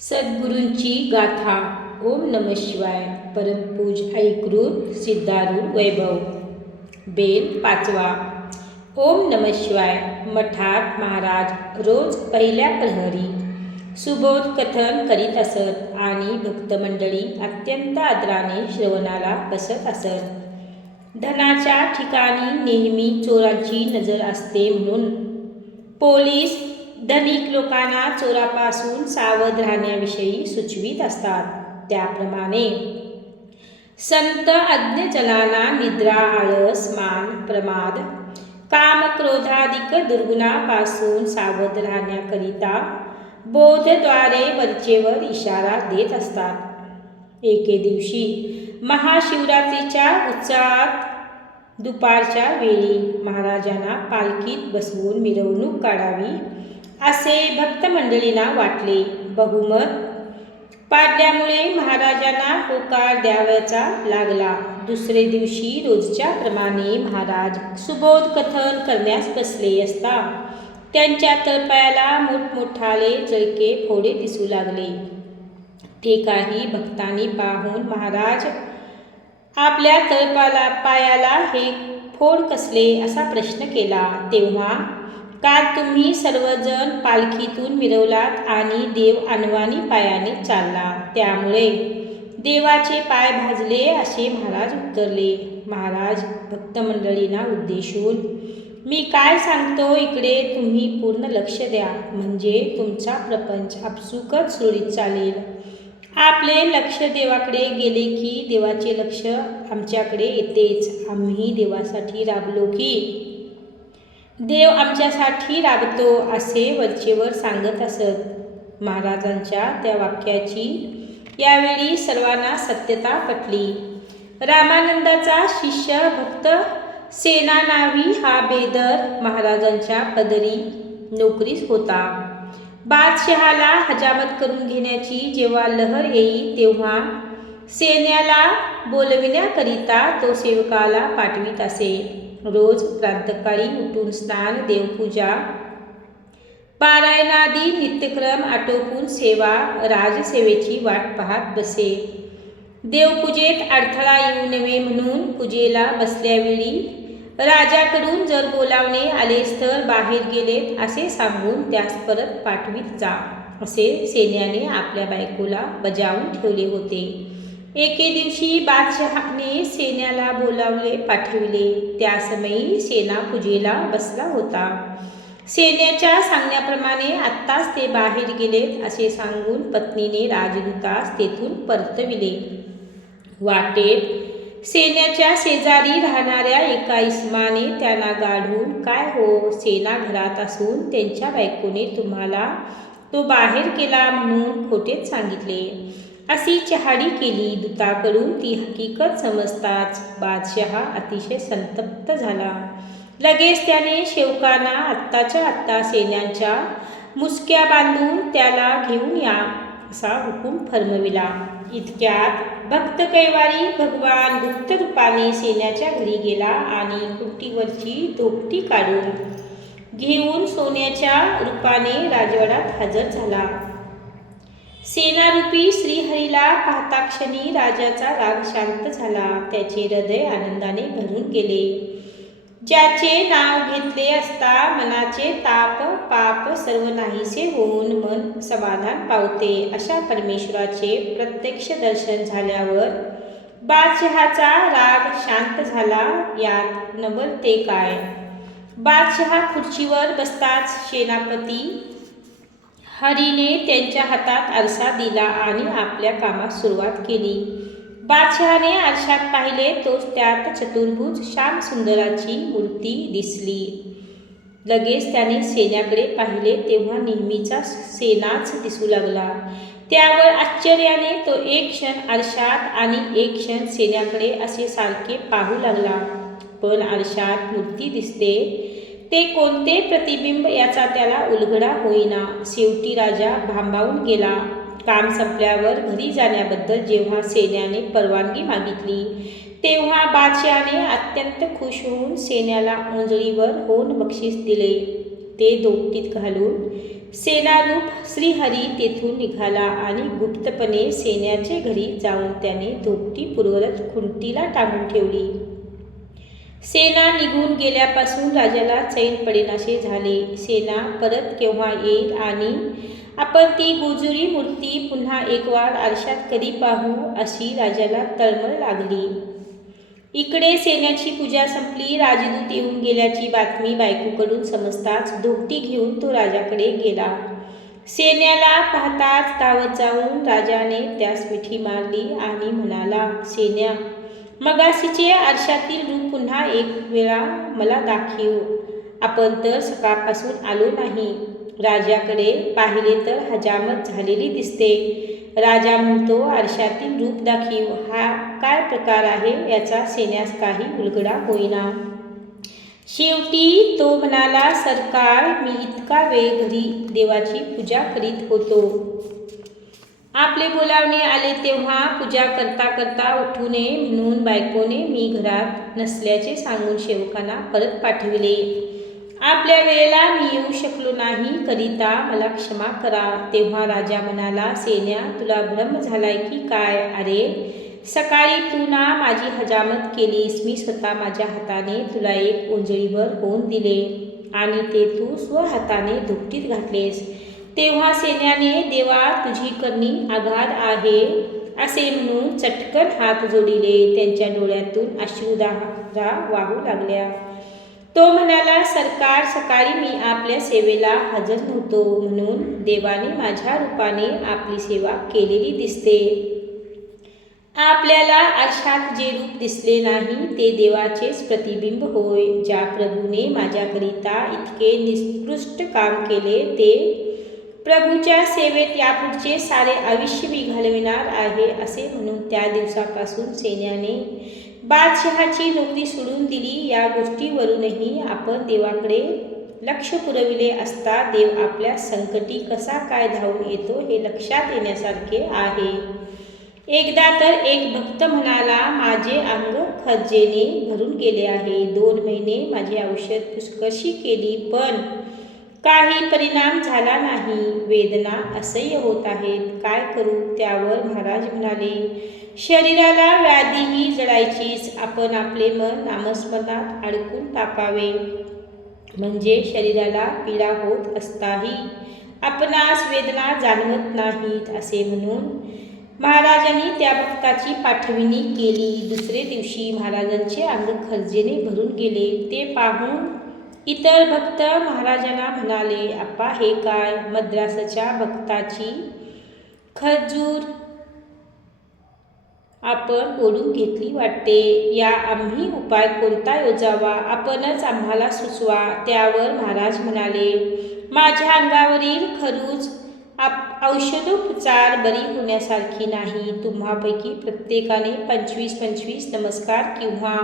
सद्गुरूंची गाथा. ओम नम शिवाय. परमपूज ऐकृत सिद्धारू वैभव. बेल पाचवा. ओम नम शिवाय. मठात महाराज रोज पहिल्या प्रहरी. सुबोध कथन करीत असत आणि भक्तमंडळी अत्यंत आदराने श्रवणाला बसत असत. धनाच्या ठिकाणी नेहमी चोरांची नजर असते म्हणून पोलीस धनिक लोकांना चोरापासून सावध राहण्याविषयी सुचवित असतात. त्याप्रमाणे संत अज्ञजनांना निद्रा आळस मान प्रमाद काम क्रोधाधिक दुर्गुणापासून सावध राहण्याकरिता बोधद्वारे वरचेवर इशारा देत असतात. एके दिवशी महाशिवरात्रीच्या उत्साहात दुपारच्या वेळी महाराजांना पालखीत बसवून मिरवणूक काढावी असे भक्तमंडळींना वाटले. बहुमत पाडल्यामुळे महाराजांना होकार द्यावयाचा लागला. दुसरे दिवशी रोजच्या प्रमाणे महाराज सुबोध कथन करण्यास बसले असता त्यांच्या तळपायाला मोठमोठाले जळके फोडे दिसू लागले. ते काही भक्तांनी पाहून महाराज आपल्या तळपाला पायाला हे फोड कसले असा प्रश्न केला. तेव्हा काल तुम्ही सर्वजण पालखीतून मिरवलात आणि देव अनवानी पायाने चालला? त्यामुळे देवाचे पाय भाजले असे महाराज उत्तरले. महाराज भक्तमंडळींना उद्देशून मी काय सांगतो इकडे तुम्ही पूर्ण लक्ष द्या. म्हणजे तुमचा प्रपंच आपसुकच सुरळीत चालेल. आपले लक्ष देवाकडे गेले की देवाचे लक्ष आमच्याकडे येतेच. आम्ही देवासाठी राबलो की देव आमच्यासाठी राबतो असे वरचेवर सांगत असत. महाराजांच्या त्या वाक्याची यावेळी सर्वांना सत्यता पटली. रामानंदाचा शिष्य भक्त सेनानावी हा बेदर महाराजांच्या पदरी नोकरीस होता. बादशहाला हजामत करून घेण्याची जेव्हा लहर येईल तेव्हा सैन्याला बोलविण्याकरिता तो सेवकाला पाठवित असे. रोज प्रातकाळी उठून स्नान देवपूजा पारायणादी नित्यक्रम आटोपून सेवा राजसेवेची वाट पाहत बसे. देवपूजेत अडथळा येऊ नये म्हणून पूजेला बसल्यावेळी राजाकडून जर बोलावणे आलेच तर बाहेर गेलेत असे सांगून त्यास परत पाठवीत जा असे सैन्याने आपल्या बायकोला बजावून ठेवले होते. एके दिवशी बादशहाने सेन्याला बोलावले पाठविले. त्या समयी सेना पूजेला बसला होता. सेन्याच्या सांगण्याप्रमाणे आत्ताच ते बाहेर गेलेत असे सांगून पत्नीने राजदूतास तेथून परतविले. वाटेत सेन्याच्या शेजारी राहणाऱ्या एका इस्माने त्यांना गाढून काय हो सेना घरात असून त्यांच्या बायकोने तुम्हाला तो बाहेर केला? म्हणून खोटेच सांगितले. अशी चहाडी केली दूताकडून ती हकीकत समजताच बादशहा अतिशय संतप्त झाला. लगेच त्याने शेवकांना आत्ताच्या आत्ता सैन्यांच्या मुसक्या बांधून त्याला घेऊन या असा हुकूम फरमविला. इतक्यात भक्त कैवारी भगवान गुप्त रूपाने सैन्याच्या घरी गेला आणि कुटीवरची धोपटी काढून घेऊन सोन्याच्या रूपाने राजवाड्यात हजर झाला. सेनारूपी श्रीहरीला पाहता क्षणी राजाचा राग शांत झाला. त्याचे हृदय आनंदाने भरून गेले. ज्याचे नाव घेतले असता मनाचे ताप पाप सर्व नाहीसे होऊन मन समाधान पावते. अशा परमेश्वराचे प्रत्यक्ष दर्शन झाल्यावर बादशहाचा राग शांत झाला. यात नवल ते काय? बादशहा खुर्चीवर बसताच सेनापती हरीने त्यांच्या हातात आरसा दिला आणि आपल्या कामास सुरुवात केली. बादशहाने आरशात पाहिले तोच त्यात चतुर्भुज श्याम सुंदराची मूर्ती दिसली. लगेच त्याने सेन्याकडे पाहिले तेव्हा नेहमीचा सेनाच दिसू लागला. त्यावर आश्चर्याने तो एक क्षण आरशात आणि एक क्षण सेन्याकडे असे सारखे पाहू लागला. पण आरशात मूर्ती दिसते ते कोणते प्रतिबिंब याचा त्याला उलगडा होईना. शेवटी राजा भांबावून गेला. काम संपल्यावर घरी जाण्याबद्दल जेव्हा सैन्याने परवानगी मागितली तेव्हा बादशहाने अत्यंत खुश होऊन सैन्याला उंजळीवर होऊन बक्षीस दिले. ते दोपटीत घालून सेनारूप श्रीहरी तेथून निघाला आणि गुप्तपणे सेन्याचे घरी जाऊन त्याने धोपटी पुरवत खुंटीला टांगून ठेवली. सेना निघून गेल्यापासून राजाला चैन पडेनाशे झाले. सेना परत केव्हा येईल आणि आपण ती गुजुरी मूर्ती पुन्हा एक वार आरशात कधी पाहू अशी राजाला तळमळ लागली. इकडे सेन्याची पूजा संपली. राजदूत येऊन गेल्याची बातमी बायकोकडून समजताच धोपटी घेऊन तो राजाकडे गेला. सेन्याला पाहताच धावत जाऊन राजाने त्यास मिठी मारली आणि म्हणाला सेन्या मगासीचे आरशातील रूप पुन्हा एक वेळा मला दाखीव. आपण तर सकाळपासून आलो नाही. राजाकडे पाहिले तर हजामत झालेली दिसते. राजा म्हणतो आरशातील रूप दाखीव. हा काय प्रकार आहे? याचा सेन्यास काही उलगडा होईना. शेवटी तो म्हणाला सरकार मी इतका वेळ घरी देवाची पूजा करीत होतो. आपले बोलावणे आले तेव्हा पूजा करता करता उठू नये म्हणून बायकोने मी घरात नसल्याचे सांगून सेवकांना परत पाठविले. आपल्या वेळेला मी येऊ शकलो नाही करिता मला क्षमा करा. तेव्हा राजा म्हणाला सेन्या तुला भ्रम झालाय की काय? अरे सकाळी तू ना माझी हजामत केलीस. मी स्वतः माझ्या हाताने तुला एक ओंजळीवर होऊन दिले आणि ते तू स्वहाताने दुपटीत घातलेस. तेव्हा सेन्याने देवा तुझी करणी आघात आहे. असे म्हणून चटकन हात जोडिले त्यांच्या डोळ्यातून अश्रुधारा वाहू लागल्या. तो म्हणाला सरकार सकाळी मी आपल्या सेवेला हजर नव्हतो. म्हणून देवाने माझ्या रूपाने आपली सेवा केलेली दिसते. आपल्याला आरशात जे रूप दिसले नाही ते देवाचेच प्रतिबिंब होय. ज्या प्रभूने माझ्याकरिता इतके निकृष्ट काम केले ते प्रभूच्या सेवेत यापुढचे सारे आयुष्य मी घालविणार आहे असे म्हणून त्या दिवसापासून सैन्याने बादशहाची नोकरी सोडून दिली. या गोष्टीवरूनही आपण देवाकडे लक्ष पुरविले असता देव आपल्या संकटी कसा काय धावून येतो हे लक्षात येण्यासारखे आहे. एकदा तर एक भक्त म्हणाला माझे अंग खज्जेने भरून गेले आहे. दोन महिने माझी औषध पुष्कशी केली पण काही परिणाम झाला नाही. वेदना असह्य होत आहेत. काय करू? त्यावर महाराज म्हणाले शरीराला व्याधीही जळायचीच. आपण आपले मन नामस्मरणात अडकून टाकावे म्हणजे शरीराला पीडा होत असताही आपणास वेदना जाणवत नाहीत असे म्हणून महाराजांनी त्या भक्ताची पाठविणी केली. दुसरे दिवशी महाराजांचे अंग खर्जेने भरून गेले. ते पाहून इतर भक्त महाराजांना म्हणाले आप्पा हे काय? मद्रासच्या भक्ताची खजूर आपण ओढून घेतली वाटते. या आम्ही उपाय कोणता योजावा? आपणच आम्हाला सुचवा. त्यावर महाराज म्हणाले माझ्या अंगावरील खरूज आप औषधोपचार बरी होण्यासारखी नाही. तुम्हापैकी प्रत्येकाने पंचवीस पंचवीस नमस्कार किंवा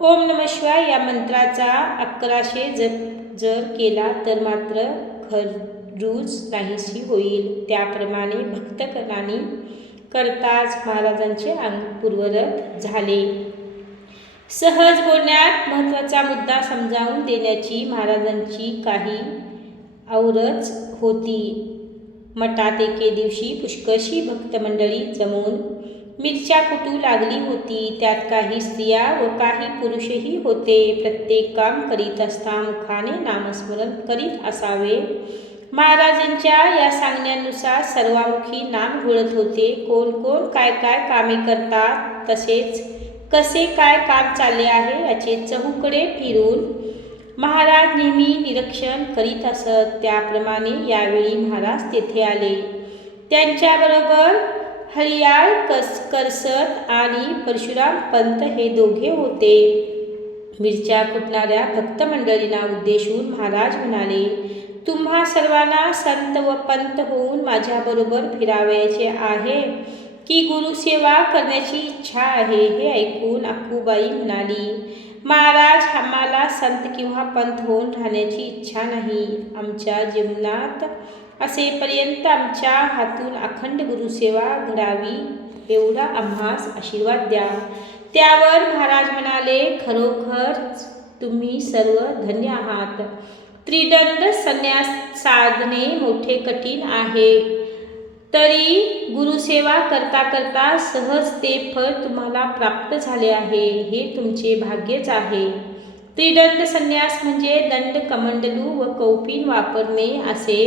ओम नम शिवाय या मंत्राचा अकराशे जर जर केला तर मात्र खरूज नाहीशी होईल. त्याप्रमाणे भक्तकणांनी करताच महाराजांचे अंग पूर्वरत झाले. सहज बोलण्यात महत्त्वाचा मुद्दा समजावून देण्याची महाराजांची काही आवरच होती. मठात एके दिवशी पुष्कळशी भक्तमंडळी जमून मिरच्या कुटू लागली होती. त्यात काही स्त्रिया व काही पुरुषही होते. प्रत्येक काम करीत असता मुखाने नामस्मरण करीत असावे. महाराजांच्या या सांगण्यानुसार सर्वामुखी नाम घोळत होते. कोण कोण काय काय कामे करतात तसेच कसे काय काम चालले आहे याचे चहूकडे फिरून महाराज नेहमी निरीक्षण करीत असत. त्याप्रमाणे यावेळी महाराज तेथे आले. त्यांच्याबरोबर हरियाळ कस करसत आणि परशुराम पंत हे दोघे होते. मिरच्या कुटणाऱ्या भक्तमंडळींना उद्देशून महाराज म्हणाले तुम्हा सर्वांना संत व पंत होऊन माझ्याबरोबर फिरावयाचे आहे. की गुरुसेवा करण्याची इच्छा आहे हे ऐकून अक्कूबाई म्हणाली. महाराज आम्हाला संत किंवा पंत होऊन राहण्याची इच्छा नाही. आमच्या जीवनात असेपर्यंत आमच्या हातून अखंड गुरुसेवा घडावी एवढा आम्हास आशीर्वाद द्या. त्यावर महाराज म्हणाले खरोखर तुम्ही सर्व धन्य आहात. त्रिदंड संन्यास साधणे मोठे कठीण आहे. तरी गुरुसेवा करता करता सहज ते फळ तुम्हाला प्राप्त झाले आहे हे तुमचे भाग्यच आहे. त्रिदंड संन्यास म्हणजे दंड कमंडलू व कौपिन वापरणे असे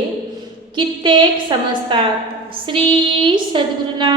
कित्येक समजतात. श्री सद्गुरुनाथ